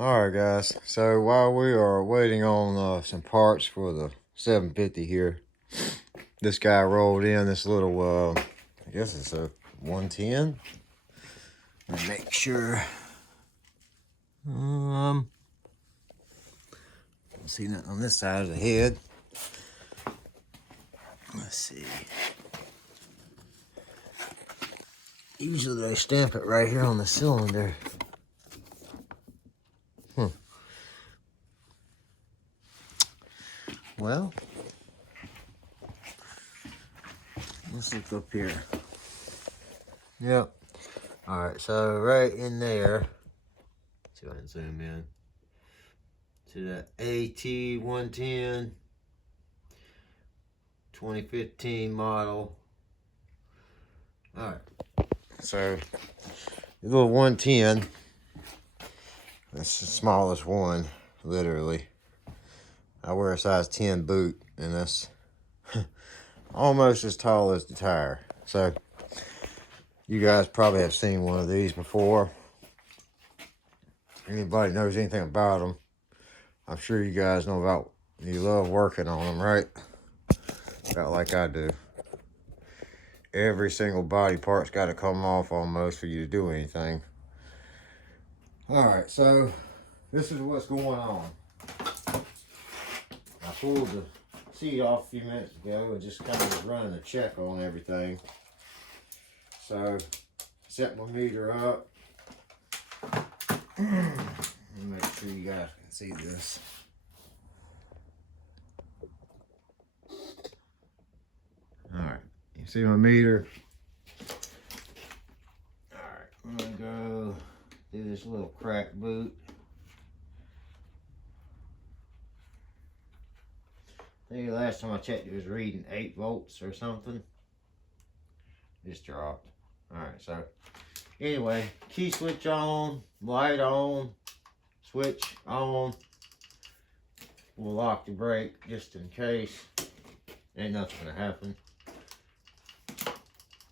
Alright guys, so while we are waiting on some parts for the 750 here, this guy rolled in this little, I guess it's a 110. And make sure, don't see nothing on this side of the head. Let's see. Usually they stamp it right here on the cylinder. Well, let's look up here. Yep. Alright, so right in there, let's see if I can zoom in to the AT110 2015 model. Alright, so the little 110, that's the smallest one, literally. I wear a size 10 boot, and that's almost as tall as the tire. So you guys probably have seen one of these before. Anybody knows anything about them, I'm sure you guys know about, you love working on them, right? About like I do. Every single body part's got to come off almost for you to do anything. Alright, so this is what's going on. I pulled the seat off a few minutes ago and just kind of was running a check on everything. So, set my meter up. Let me make sure you guys can see this. Alright, you see my meter? Alright, I'm gonna go do this little crack boot. I think the last time I checked it was reading 8 volts or something. Just dropped. Alright, so anyway, key switch on, light on, switch on. We'll lock the brake just in case. Ain't nothing gonna happen.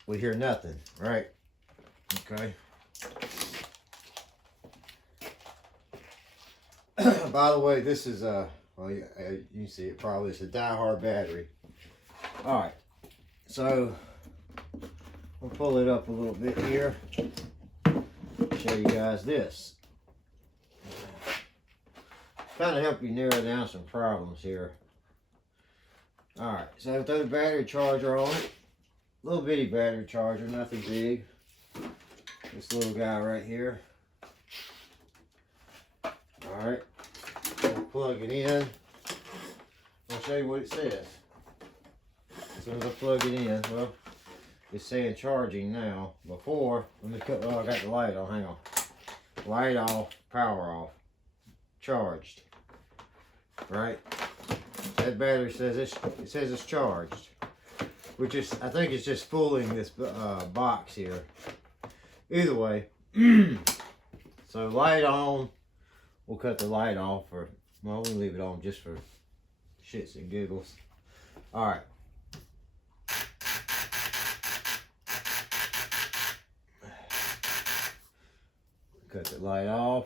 We hear nothing, right? Okay. By the way, this is well, you can see it probably. It's a die-hard battery. All right, so we'll pull it up a little bit here. Show you guys this. Kind of help you narrow down some problems here. All right, so throw the battery charger on it. Little bitty battery charger, nothing big. This little guy right here. All right. We'll plug it in. I'll show you what it says. As soon as I plug it in, well, it's saying charging now. Before, let me cut, oh, I got the light on, hang on. Light off, power off. Charged. Right? That battery says it says it's charged. Which is, I think it's just fooling this box here. Either way. So light on. We'll cut the light off for, well, we'll leave it on just for shits and giggles. Alright. Cut the light off.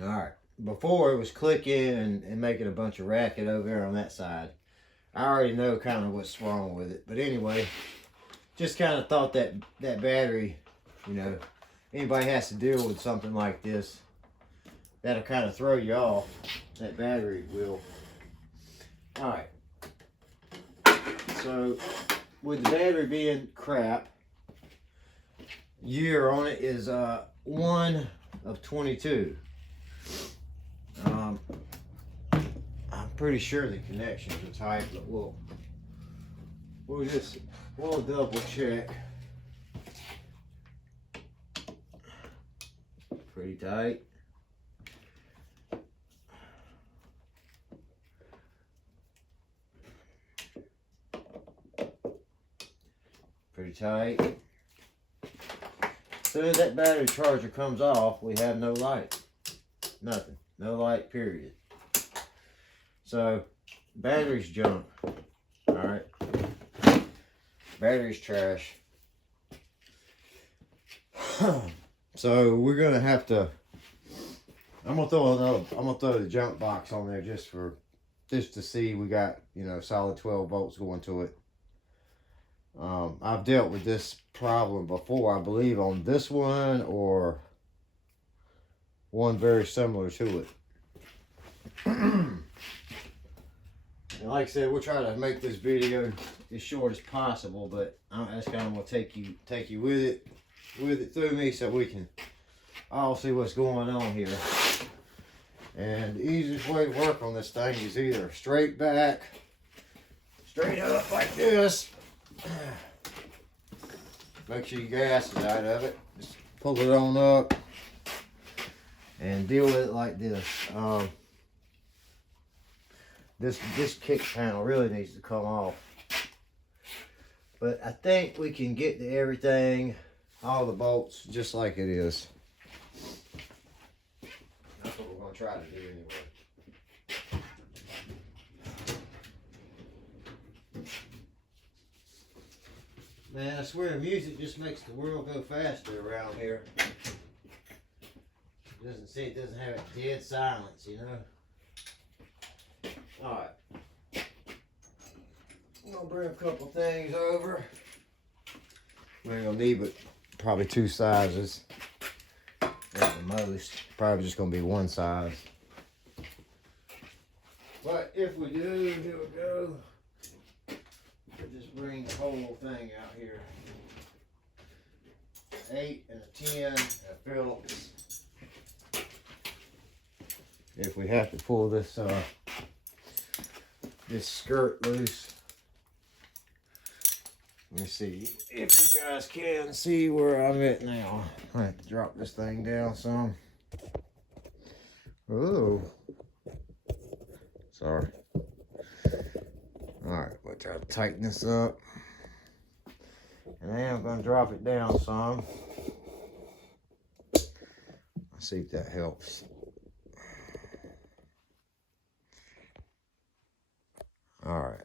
Alright. Before it was clicking and making a bunch of racket over there on that side. I already know kind of what's wrong with it. But anyway, just kind of thought that battery, you know, anybody has to deal with something like this, that'll kind of throw you off. That battery will. Alright. So, with the battery being crap, year on it is 1 of 22. I'm pretty sure the connections are tight, but we'll double check. Pretty tight. Pretty tight. As soon as that battery charger comes off, we have no light. Nothing. No light, period. So, battery's junk. Alright. Battery's trash. So we're gonna have to. I'm gonna throw the jump box on there just to see we got, you know, solid 12 volts going to it. I've dealt with this problem before, I believe, on this one or one very similar to it. And like I said, we'll try to make this video as short as possible, but I'm just kind of gonna take you with it through me so we can all see what's going on here. And the easiest way to work on this thing is either straight back, straight up like this. Make sure your gas is out of it. Just pull it on up and deal with it like this. This kick panel really needs to come off. But I think we can get to everything, all the bolts, just like it is. That's what we're going to try to do anyway. Man, I swear music just makes the world go faster around here. It doesn't have a dead silence, you know. Alright. I'm going to bring a couple things over. We ain't going to need but probably 2 sizes. At the most, probably just gonna be 1 size. But if we do, here we go. We'll just bring the whole thing out here. 8 and a 10 a Phillips. If we have to pull this this skirt loose. Let me see if you guys can see where I'm at now. I have to drop this thing down some. Oh, sorry. Alright, we'll try to tighten this up. And then I'm going to drop it down some. Let's see if that helps. Alright.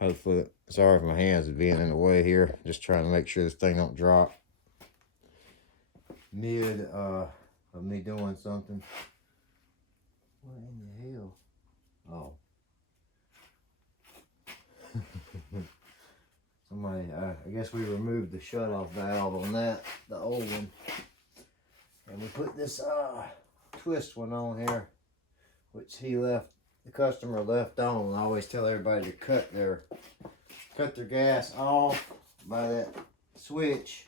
Hopefully, sorry for my hands being in the way here. Just trying to make sure this thing don't drop mid of me doing something. What in the hell? Oh. Somebody, I guess we removed the shutoff valve on that, the old one. And we put this twist one on here, which the customer left on. I always tell everybody to cut their gas off by that switch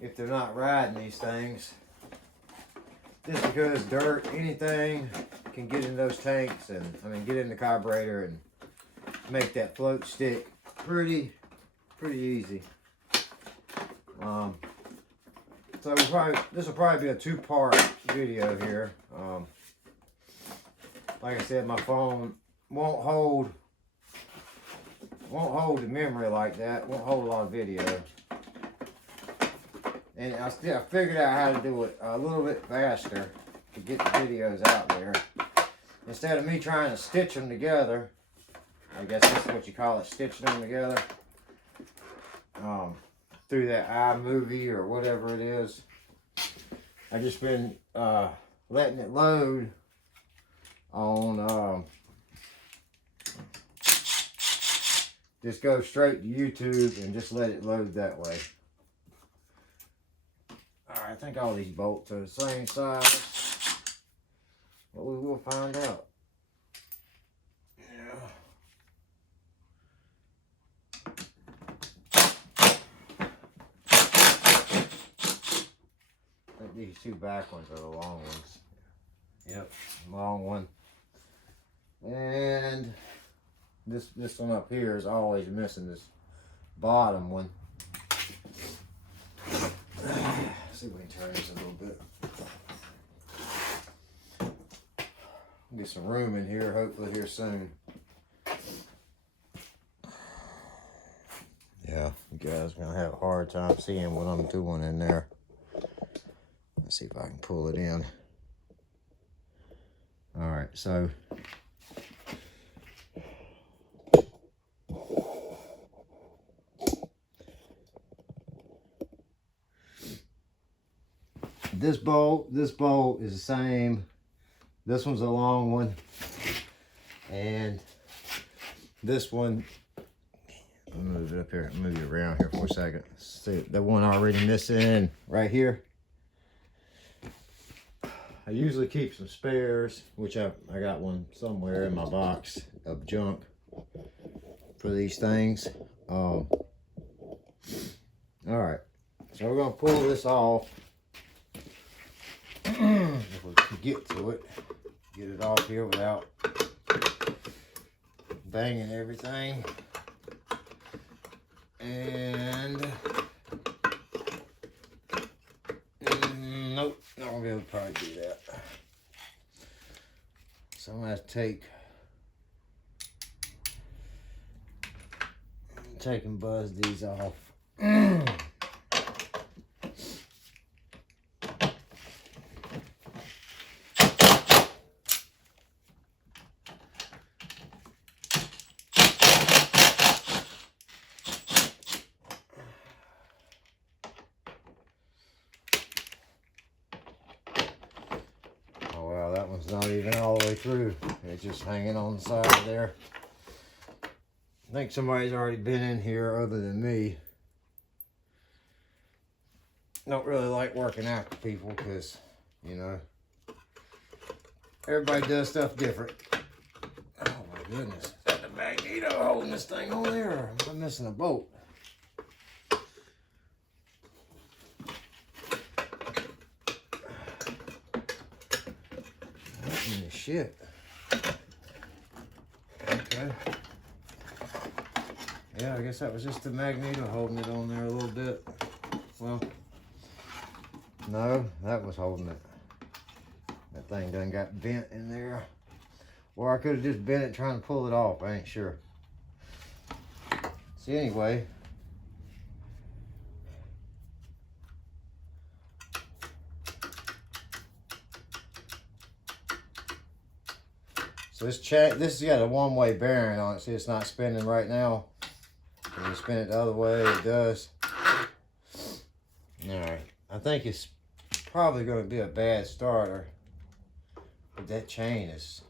if they're not riding these things. Just because dirt, anything can get in those tanks and get in the carburetor and make that float stick pretty easy. So this will probably be a 2-part video here. Like I said, my phone won't hold the memory like that. Won't hold a lot of video. And I figured out how to do it a little bit faster to get the videos out there. Instead of me trying to stitch them together, I guess that's what you call it, stitching them together. Through that iMovie or whatever it is. I've just been letting it load on just go straight to YouTube and just let it load that way. Alright, I think all these bolts are the same size, but we will find out. Yeah. I think these 2 back ones are the long ones. Yep, long one. And this one up here is always missing this bottom one. See if we can turn this a little bit. Get some room in here, hopefully here soon. Yeah, you guys are gonna have a hard time seeing what I'm doing in there. Let's see if I can pull it in. All right, so this bolt is the same. This one's a long one, and this one, I'll move it up here, move it around here for a second. See the one already missing right here. I usually keep some spares, which I got one somewhere in my box of junk for these things. All right, so we're gonna pull this off. If we can get to it, get it off here without banging everything. And nope, not gonna be able to probably do that. So I'm gonna have to take and buzz these off. That one's not even all the way through. It's just hanging on the side of there. I think somebody's already been in here other than me. Don't really like working after people because, you know, everybody does stuff different. Oh my goodness. Got the magneto holding this thing on there. I'm missing a bolt. Shit. Okay. Yeah, I guess that was just the magneto holding it on there a little bit. Well, no, that was holding it. That thing done got bent in there. Or I could have just bent it trying to pull it off. I ain't sure. See, anyway. So this has got a one-way bearing on it. See, it's not spinning right now. When you spin it the other way, it does. All right. I think it's probably going to be a bad starter. But that chain is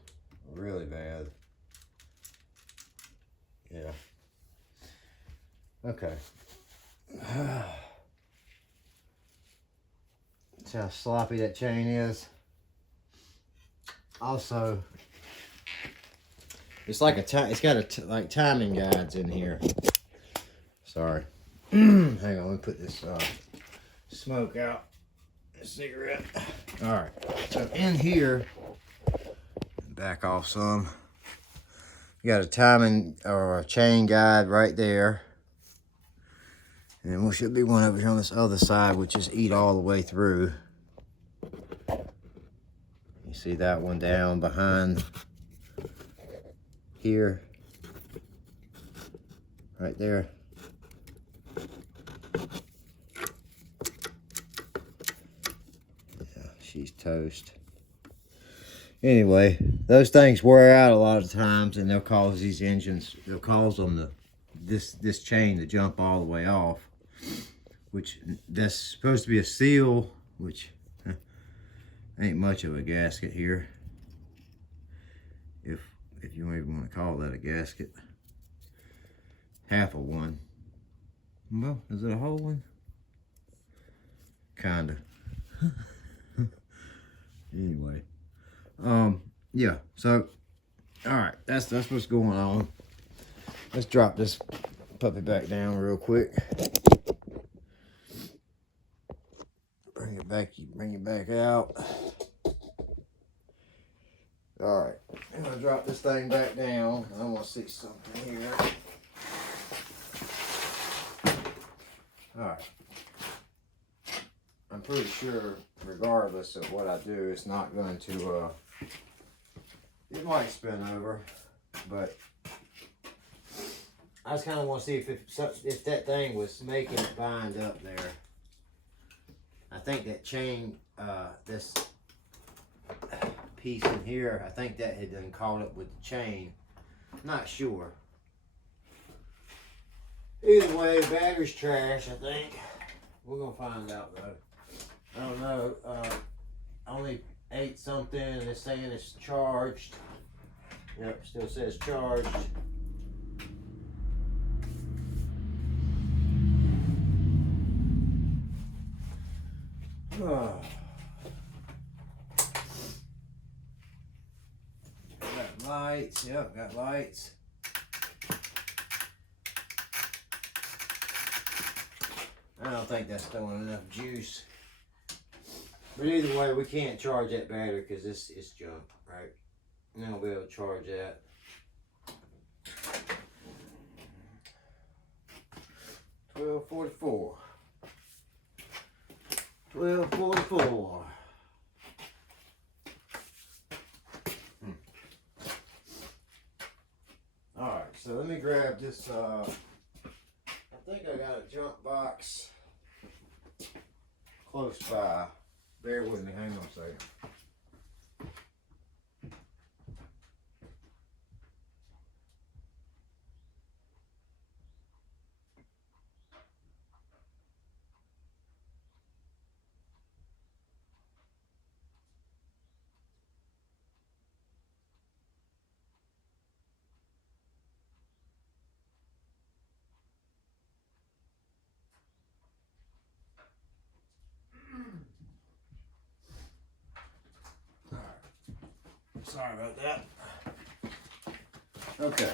really bad. Yeah. Okay. See how sloppy that chain is. Also, it's like it's got like timing guides in here. Sorry. Hang on, let me put this smoke out. A cigarette. All right. So in here, back off some. You got a timing or a chain guide right there. And then there should be one over here on this other side, which is eat all the way through. You see that one down behind here, right there. Yeah, she's toast. Anyway, those things wear out a lot of times, and they'll cause these engines, they'll cause them this chain to jump all the way off, which that's supposed to be a seal, which ain't much of a gasket here, if you even want to call that a gasket. Half of one. Well, is it a whole one? Kinda. Anyway, yeah. So, all right, that's what's going on. Let's drop this puppy back down real quick. Bring it back out. All right, I'm gonna drop this thing back down. I want to see something here. All right. I'm pretty sure, regardless of what I do, it's not going to, it might spin over, but I just kind of want to see if that thing was making it bind up there. I think that chain, this piece in here, I think that had done caught up with the chain. Not sure. Either way, battery's trash, I think. We're gonna find out though. I don't know, only 8 something, and it's saying it's charged. Yep, still says charged. Got lights, yep, got lights. I don't think that's throwing enough juice. But either way, we can't charge that battery because it's junk, right? And then we'll be able to charge that. $12.44. $12.44. Alright, so let me grab this, I think I got a junk box close by. Bear with me, hang on a second. Sorry about that. Okay.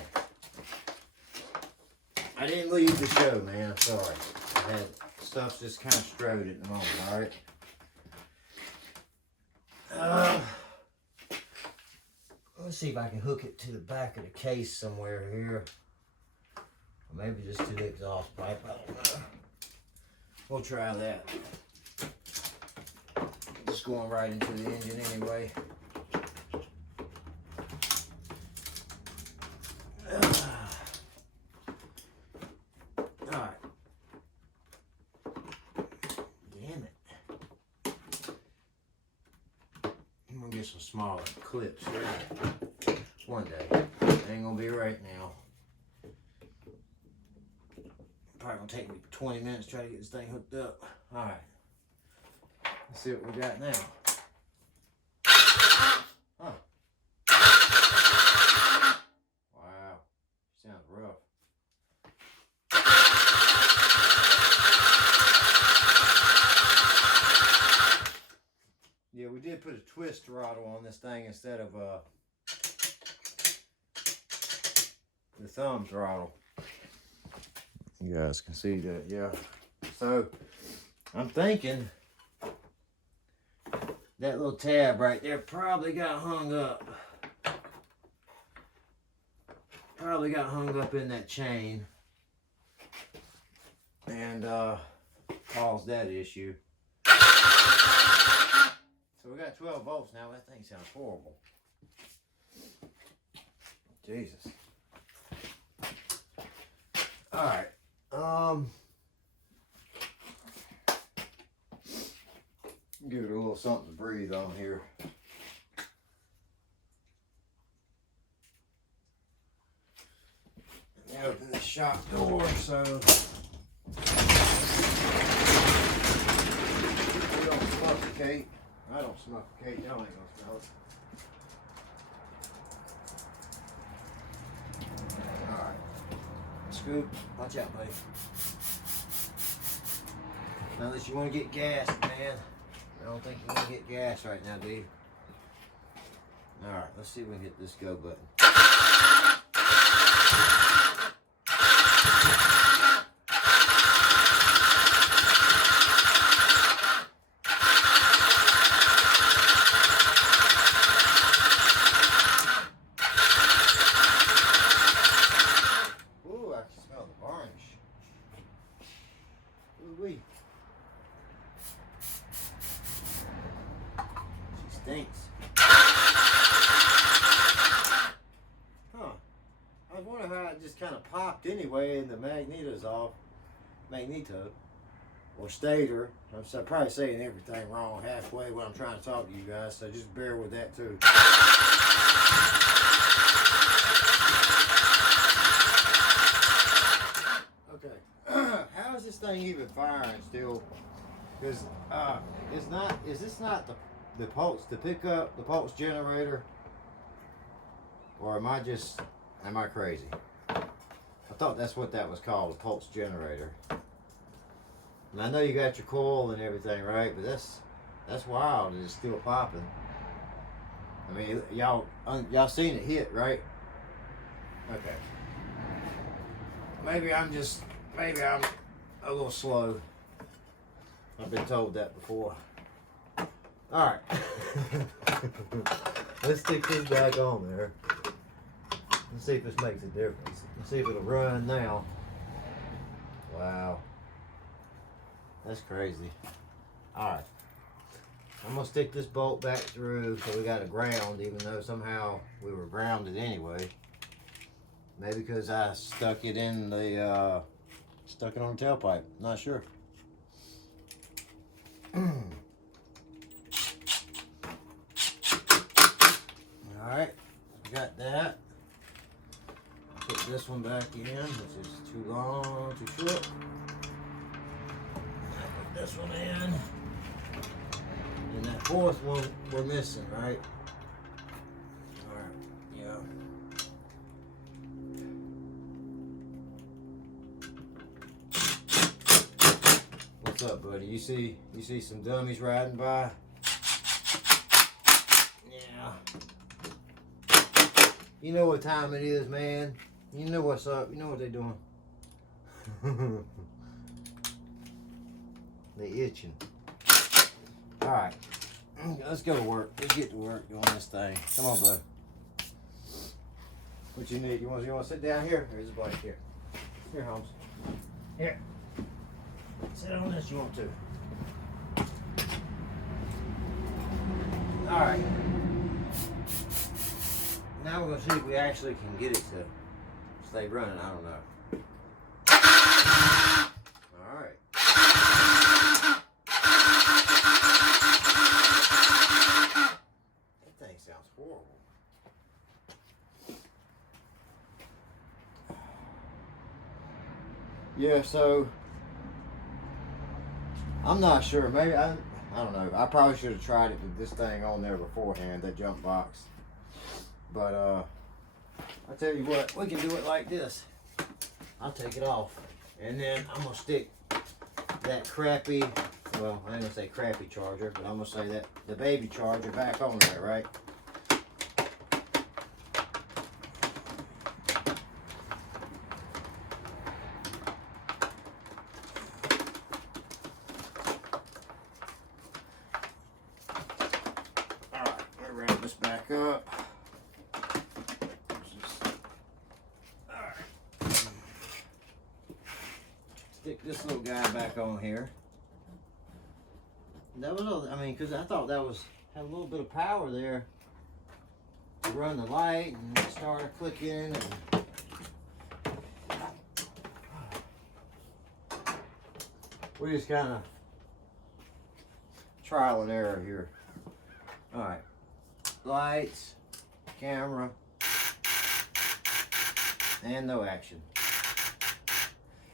I didn't leave the show, man. I'm sorry. I had stuff just kind of strode at the moment, alright? Let's see if I can hook it to the back of the case somewhere here. Or maybe just to the exhaust pipe. I don't know. We'll try that. Just going right into the engine anyway. Alright. Damn it. I'm gonna get some smaller clips here. One day. Ain't gonna be right now. Probably gonna take me 20 minutes to try to get this thing hooked up. Alright. Let's see what we got now. Huh. Wow. Sounds rough. Yeah, we did put a twist throttle on this thing instead of the thumb throttle. You guys can see that, yeah. So, I'm thinking that little tab right there probably got hung up. Probably got hung up in that chain and caused that issue. So we got 12 volts now. That thing sounds horrible. Jesus. Alright. Give it a little something to breathe on here. Let me open the shop door so we don't suffocate. I don't suffocate, y'all ain't gonna smell it. Alright. Scoop, watch out, buddy. Now, unless you want to get gas, man. I don't think you want to get gas right now, do you? Alright, let's see if we can hit this go button. Stinks. Huh. I was wondering how it just kind of popped anyway and the magneto's off. Magneto. Or stator. I'm probably saying everything wrong halfway when I'm trying to talk to you guys, so just bear with that too. Okay. How is this thing even firing still? Because it's not. Is this not the pulse, the pickup, the pulse generator, or am I crazy? I thought that's what that was called, a pulse generator. And I know you got your coil and everything, right? But that's wild. It's still popping. I mean, y'all seen it hit, right? Okay. Maybe I'm a little slow. I've been told that before. All right. Let's stick this back on there. Let's see if this makes a difference. Let's see if it'll run now. Wow. That's crazy. All right. I'm gonna stick this bolt back through so we got a ground, even though somehow we were grounded anyway. Maybe because I stuck it on the tailpipe. Not sure. Alright, got that. Put this one back in, which is too long, too short. Put this one in. And that fourth one we're missing, right? Alright, yeah. What's up, buddy? You see some dummies riding by? Yeah. You know what time it is, man. You know what's up. You know what they're doing. They itching. Alright. Let's go to work. Let's get to work doing this thing. Come on, bud. What you need? You want to sit down here? Here's a blanket here. Here, Holmes. Here. Sit on this you want to. Alright. Now we're going to see if we actually can get it to stay running. I don't know. Alright. That thing sounds horrible. Yeah, so I'm not sure. Maybe I don't know. I probably should have tried it with this thing on there beforehand, that jump box. But I tell you what, we can do it like this. I'll take it off, and then I'm gonna stick that crappy, well, I ain't gonna say crappy charger, but I'm gonna say that the baby charger back on there, right? Alright, we'll round this back up. Stick this little guy back on here. That was, I mean, because I thought that had a little bit of power there to run the light, and it started clicking. And we just kind of trial and error here. All right, lights, camera, and no action.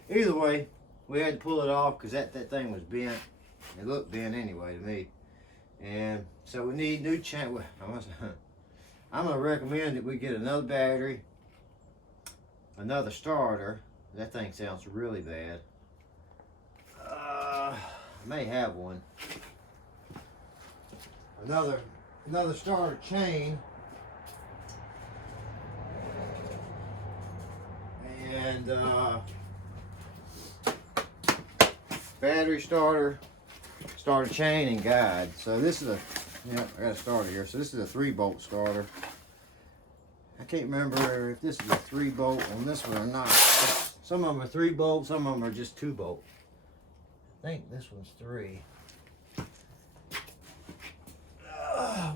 Either way, we had to pull it off because that thing was bent. It looked bent anyway to me. And so we need new chain. I'm going to recommend that we get another battery, another starter. That thing sounds really bad. I may have one. Another starter chain. And battery starter chain and guide. So this is I got a starter here. So this is a 3-bolt starter. I can't remember if this is a 3-bolt on this one or not. Some of them are 3-bolt, some of them are just 2-bolt. I think this one's 3.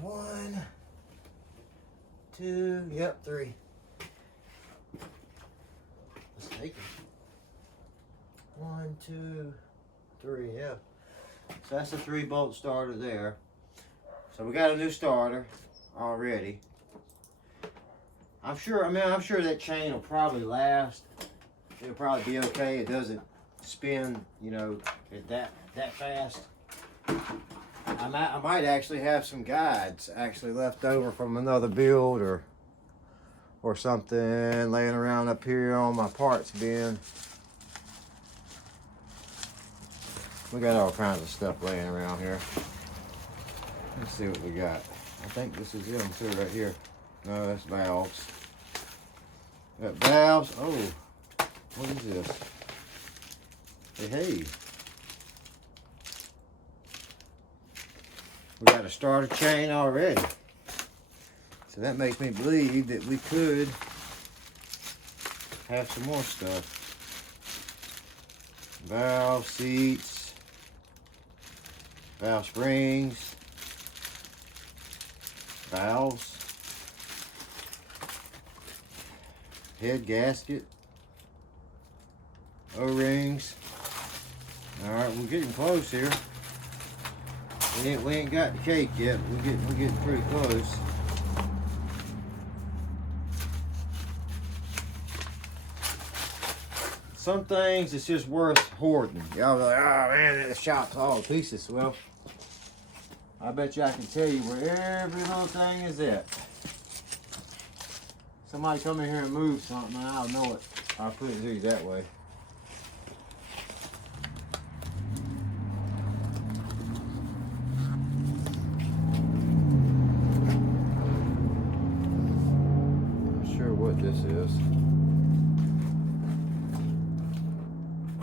1, 2, yep, 3. Let's take it. 1, 2, 3, yeah. So that's a 3-bolt starter there. So we got a new starter already. I'm sure that chain will probably last. It'll probably be okay. It doesn't spin, you know, at that fast. I might actually have some guides actually left over from another build or something laying around up here on my parts bin. We got all kinds of stuff laying around here. Let's see what we got. I think this is them too right here. No, that's valves. Got valves. Oh, what is this? Hey. We got a starter chain already. So that makes me believe that we could have some more stuff. Valve seats, valve springs, valves, head gasket, O-rings. Alright, we're getting close here. We ain't got the cake yet, but we're getting pretty close. Some things it's just worth hoarding. Y'all be like, oh man, that shop's all to pieces. Well, I bet you I can tell you where every little thing is at. Somebody come in here and move something, and I'll know it. I'll put it to you that way. Not sure what this is.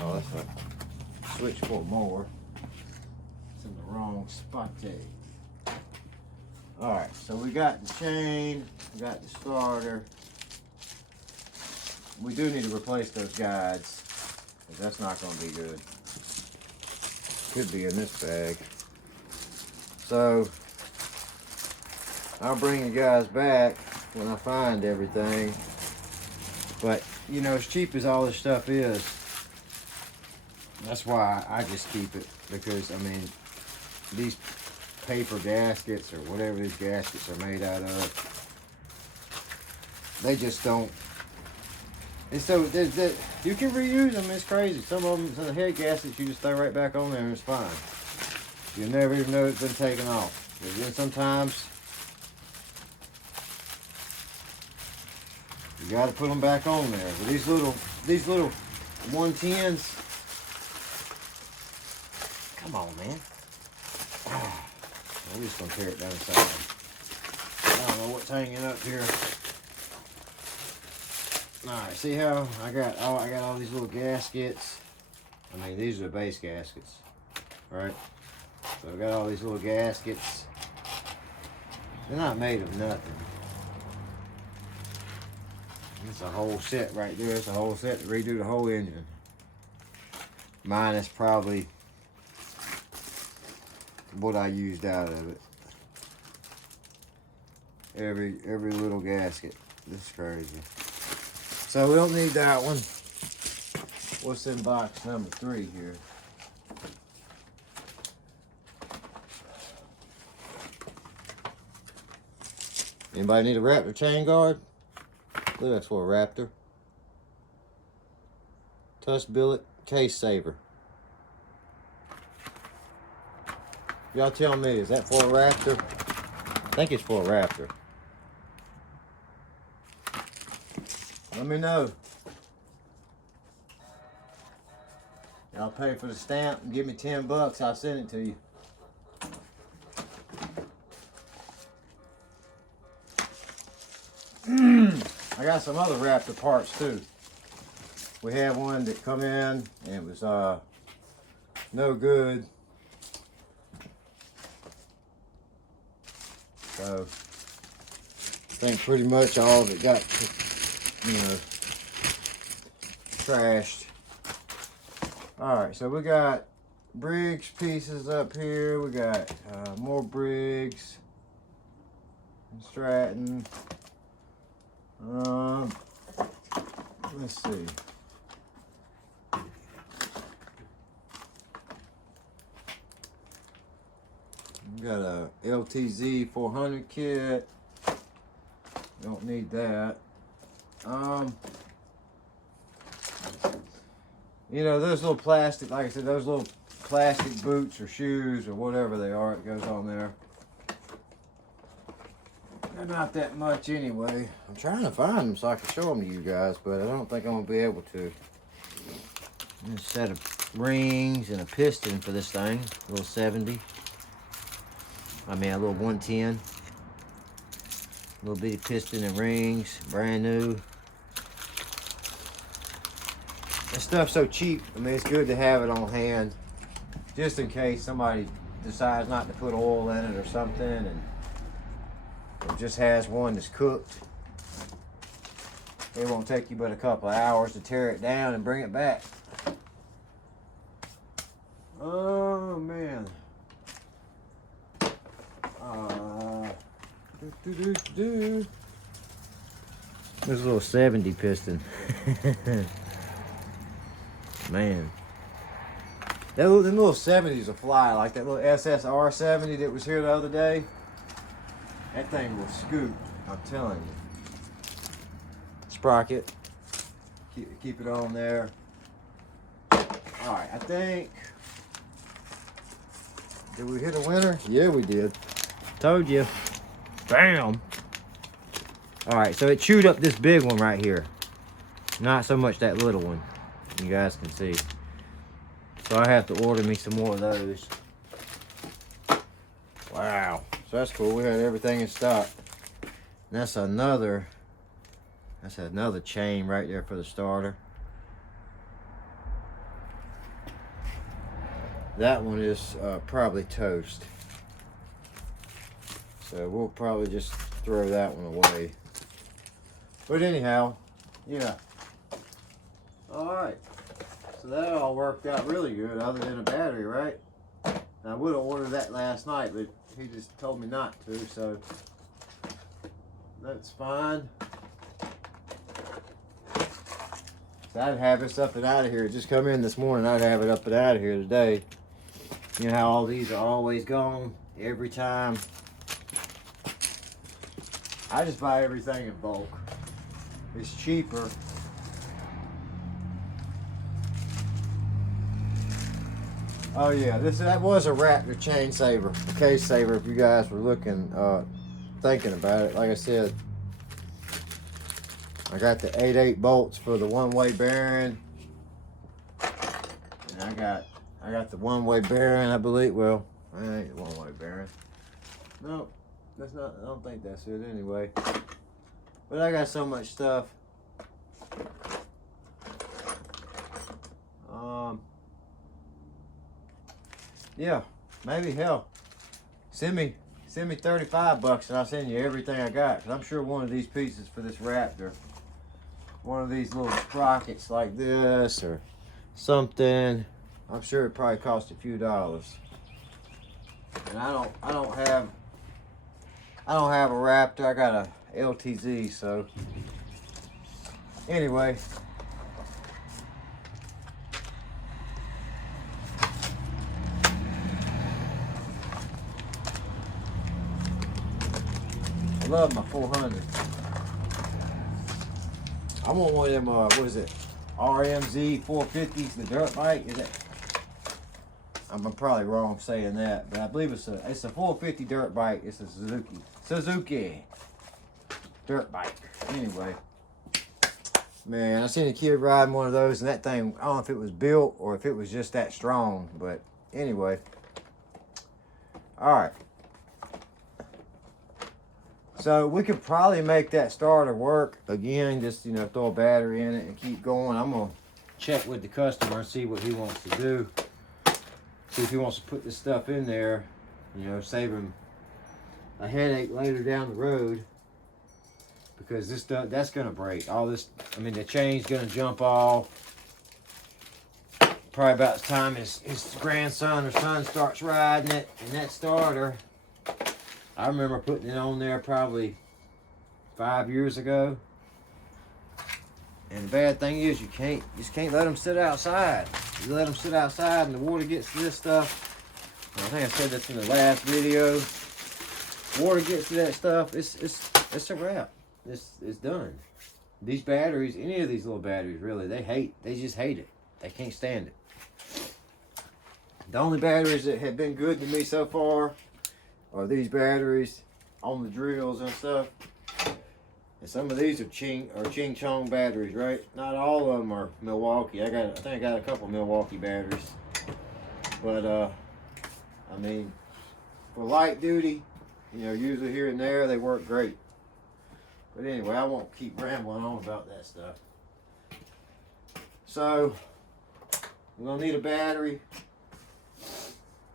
Oh, that's a switch for more. It's in the wrong spot there. Alright, so we got the chain, we got the starter. We do need to replace those guides, because that's not going to be good. Could be in this bag. So, I'll bring you guys back when I find everything. But, you know, as cheap as all this stuff is, that's why I just keep it. Because, I mean, these paper gaskets or whatever these gaskets are made out of, they just don't. And so you can reuse them. It's crazy. Some of them, some of the head gaskets, you just throw right back on there and it's fine. You'll never even know it's been taken off. But then sometimes you got to put them back on there. But these little 110s. Come on, man. I'm just gonna tear it down inside. I don't know what's hanging up here. Alright, see how I got all these little gaskets. I mean, these are base gaskets, right? So I got all these little gaskets. They're not made of nothing. It's a whole set right there. It's a whole set to redo the whole engine. Minus probably what I used out of it. Every little gasket. This is crazy. So we don't need that one. What's in box number 3 here? Anybody need a Raptor chain guard? Look, that's for a Raptor. Touch billet case saver. Y'all tell me, is that for a Raptor? I think it's for a Raptor. Let me know. Y'all pay for the stamp and give me 10 bucks, I'll send it to you. I got some other Raptor parts too. We had one that come in and it was no good. So I think pretty much all of it got, you know, trashed. Alright, so we got Briggs pieces up here. We got more Briggs and Stratton. Let's see. We got a LTZ 400 kit. Don't need that. You know, those little plastic, like I said, those little plastic boots or shoes or whatever they are, it goes on there. They're not that much anyway. I'm trying to find them so I can show them to you guys, but I don't think I'm going to be able to. A set of rings and a piston for this thing. A little 70. I mean, a little 110. A little bitty piston and rings. Brand new. This stuff's so cheap. I mean, it's good to have it on hand. Just in case somebody decides not to put oil in it or something. And it just has one that's cooked. It won't take you but a couple of hours to tear it down and bring it back. Oh man. There's a little 70 piston. Man. Them little 70s will fly, like that little SSR 70 that was here the other day. That thing will scoot, I'm telling you. Sprocket. Keep it on there. Alright, I think. Did we hit a winner? Yeah, we did. Told you. Bam! Alright, so it chewed up this big one right here. Not so much that little one. You guys can see. So I have to order me some more of those. Wow. So that's cool. We had everything in stock. And that's another chain right there for the starter. That one is probably toast. So we'll probably just throw that one away. But anyhow, yeah. Alright. So that all worked out really good other than a battery, right? I would have ordered that last night, but he just told me not to, so that's fine. So I'd have this up and out of here. It just come in this morning, I'd have it up and out of here today. You know how all these are always gone every time. I just buy everything in bulk. It's cheaper. Oh yeah, that was a Raptor chain saver, a case saver. If you guys were looking, thinking about it, like I said, I got the 8/8 bolts for the one-way bearing, and I got the one-way bearing, I believe. Well, that ain't the one-way bearing. No, that's not. I don't think that's it anyway. But I got so much stuff. Yeah, maybe hell. Send me 35 bucks and I'll send you everything I got. Cause I'm sure one of these pieces for this Raptor, one of these little sprockets like this or something, I'm sure it probably cost a few dollars. And I don't have a Raptor. I got a LTZ. So anyway. I love my 400. I want one of them, what is it? RMZ 450s, the dirt bike. Is it? I'm probably wrong saying that, but I believe it's a 450 dirt bike. It's a Suzuki dirt bike. Anyway, man, I seen a kid riding one of those, and that thing, I don't know if it was built or if it was just that strong, but anyway. All right. So we could probably make that starter work again, just, you know, throw a battery in it and keep going. I'm gonna check with the customer and see what he wants to do. See if he wants to put this stuff in there, you know, save him a headache later down the road. Because this stuff, that's gonna break. All this, I mean, the chain's gonna jump off. Probably about the time his grandson or son starts riding it, and that starter, I remember putting it on there probably 5 years ago. And the bad thing is you just can't let them sit outside. You let them sit outside and the water gets to this stuff. I think I said this in the last video. Water gets to that stuff, it's a wrap. It's done. These batteries, any of these little batteries really, they just hate it. They can't stand it. The only batteries that have been good to me so far are these batteries on the drills and stuff. And some of these are Ching Chong batteries, right? Not all of them are Milwaukee. I think I got a couple Milwaukee batteries. But I mean, for light duty, you know, usually here and there they work great. But anyway, I won't keep rambling on about that stuff. So we're gonna need a battery,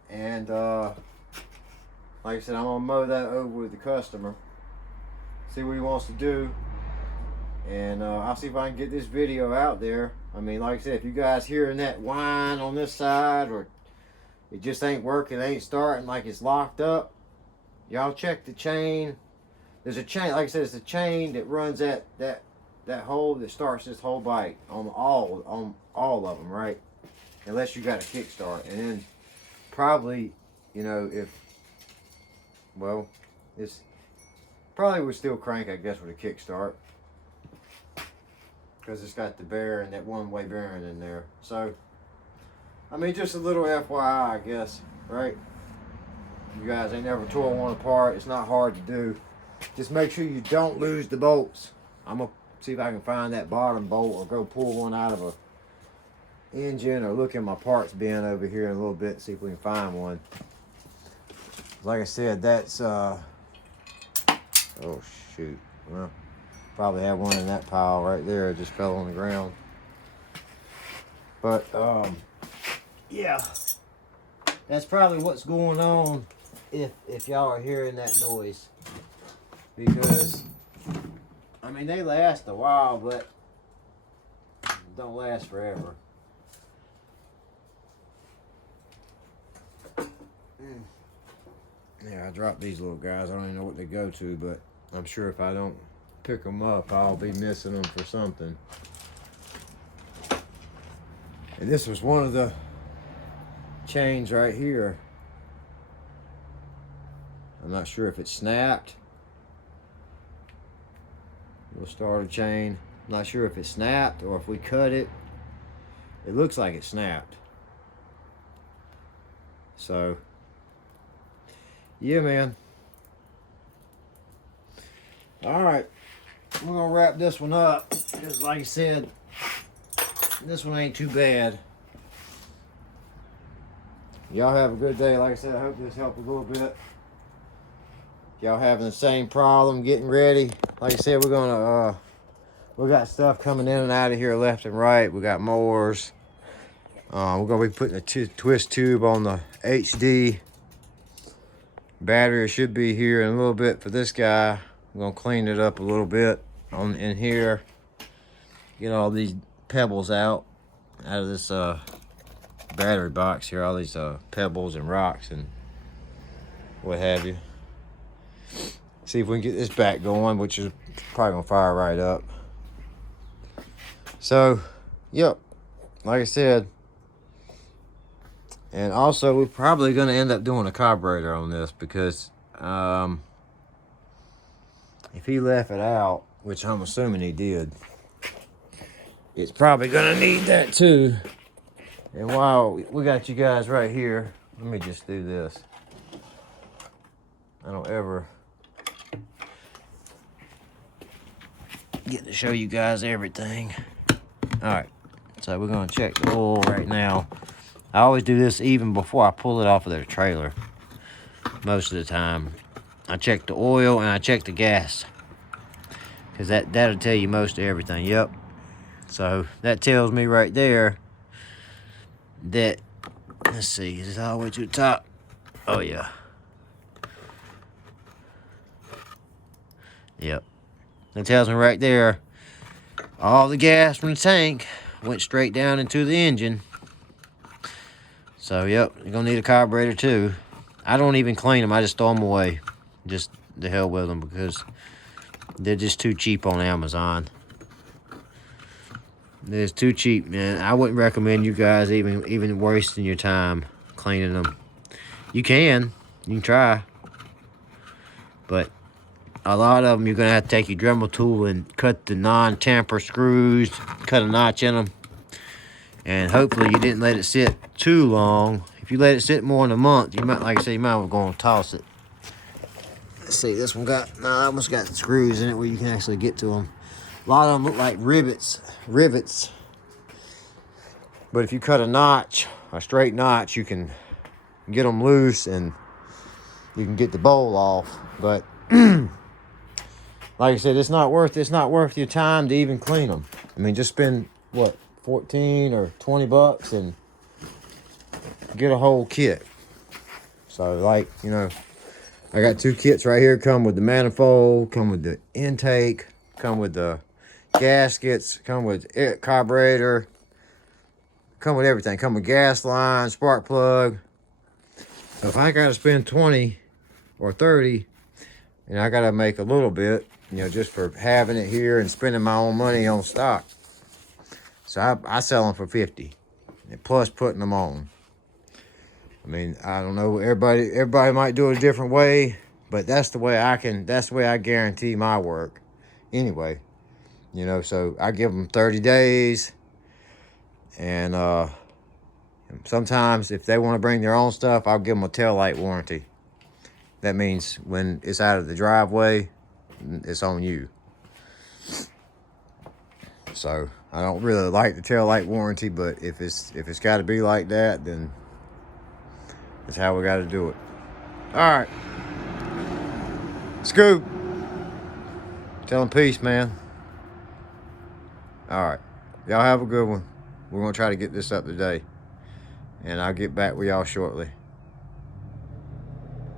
and like I said, I'm gonna mow that over with the customer, see what he wants to do, and I'll see if I can get this video out there. I mean, like I said, if you guys hearing that whine on this side, or it just ain't working, it ain't starting, like it's locked up, y'all check the chain. There's a chain, like I said, it's a chain that runs that hole that starts this whole bike on all of them, right? Unless you got a kickstart, and then probably, you know, it's probably would still crank, I guess, with a kickstart, because it's got the bearing, that one-way bearing in there. So, I mean, just a little FYI, I guess, right? You guys ain't never tore one apart. It's not hard to do. Just make sure you don't lose the bolts. I'm gonna see if I can find that bottom bolt, or go pull one out of a engine, or look in my parts bin over here in a little bit, see if we can find one. Like I said, that's oh shoot, well, probably have one in that pile right there. It just fell on the ground. But yeah, that's probably what's going on if y'all are hearing that noise, because I mean, they last a while, but don't last forever. Yeah, I dropped these little guys. I don't even know what they go to, but I'm sure if I don't pick them up, I'll be missing them for something. And this was one of the chains right here. I'm not sure if it snapped. We'll start a chain. I'm not sure if it snapped or if we cut it. It looks like it snapped. So, yeah, man. All right, we're gonna wrap this one up, because like I said, this one ain't too bad. Y'all have a good day. Like I said, I hope this helped a little bit. Y'all having the same problem getting ready, like I said, we're gonna we got stuff coming in and out of here left and right. We got mowers. We're gonna be putting a twist tube on the HD. Battery should be here in a little bit for this guy. I'm gonna clean it up a little bit in here. Get all these pebbles out of this battery box here. All these pebbles and rocks and what have you. See if we can get this back going, which is probably gonna fire right up. So, yep, like I said. And also, we're probably gonna end up doing a carburetor on this, because if he left it out, which I'm assuming he did, it's probably gonna need that too. And while we got you guys right here, let me just do this. I don't ever get to show you guys everything. All right, so we're gonna check the oil right now. I always do this even before I pull it off of their trailer. Most of the time, I check the oil and I check the gas, because that'll tell you most of everything. Yep. So that tells me right there that, let's see, is it all the way to the top? Oh yeah. Yep. That tells me right there, all the gas from the tank went straight down into the engine. So, yep, you're going to need a carburetor too. I don't even clean them. I just throw them away. Just the hell with them, because they're just too cheap on Amazon. It's too cheap, man. I wouldn't recommend you guys even wasting your time cleaning them. You can try. But a lot of them, you're going to have to take your Dremel tool and cut the non-tamper screws, cut a notch in them. And hopefully you didn't let it sit too long. if you let it sit more than a month, you might, like I say, you might as well go and toss it. Let's see, this one got, no, that one's got screws in it where you can actually get to them. A lot of them look like rivets. But if you cut a notch, a straight notch, you can get them loose and you can get the bowl off. But like I said, it's not worth your time to even clean them. I mean, just spend what, 14 or 20 bucks and get a whole kit. So, like, you know, I got 2 kits right here. Come with the manifold, come with the intake, come with the gaskets, come with carburetor, come with everything. Come with gas line, spark plug. So if I gotta spend 20 or 30, and I gotta make a little bit, you know, just for having it here and spending my own money on stock. So I sell them for 50, and plus putting them on. I mean, I don't know, everybody might do it a different way, but that's the way I guarantee my work anyway. You know, so I give them 30 days, and sometimes if they want to bring their own stuff, I'll give them a taillight warranty. That means when it's out of the driveway, it's on you. So I don't really like the taillight warranty, but if it's got to be like that, then that's how we got to do it. All right. Scoop. Tell him peace, man. All right. Y'all have a good one. We're going to try to get this up today. And I'll get back with y'all shortly.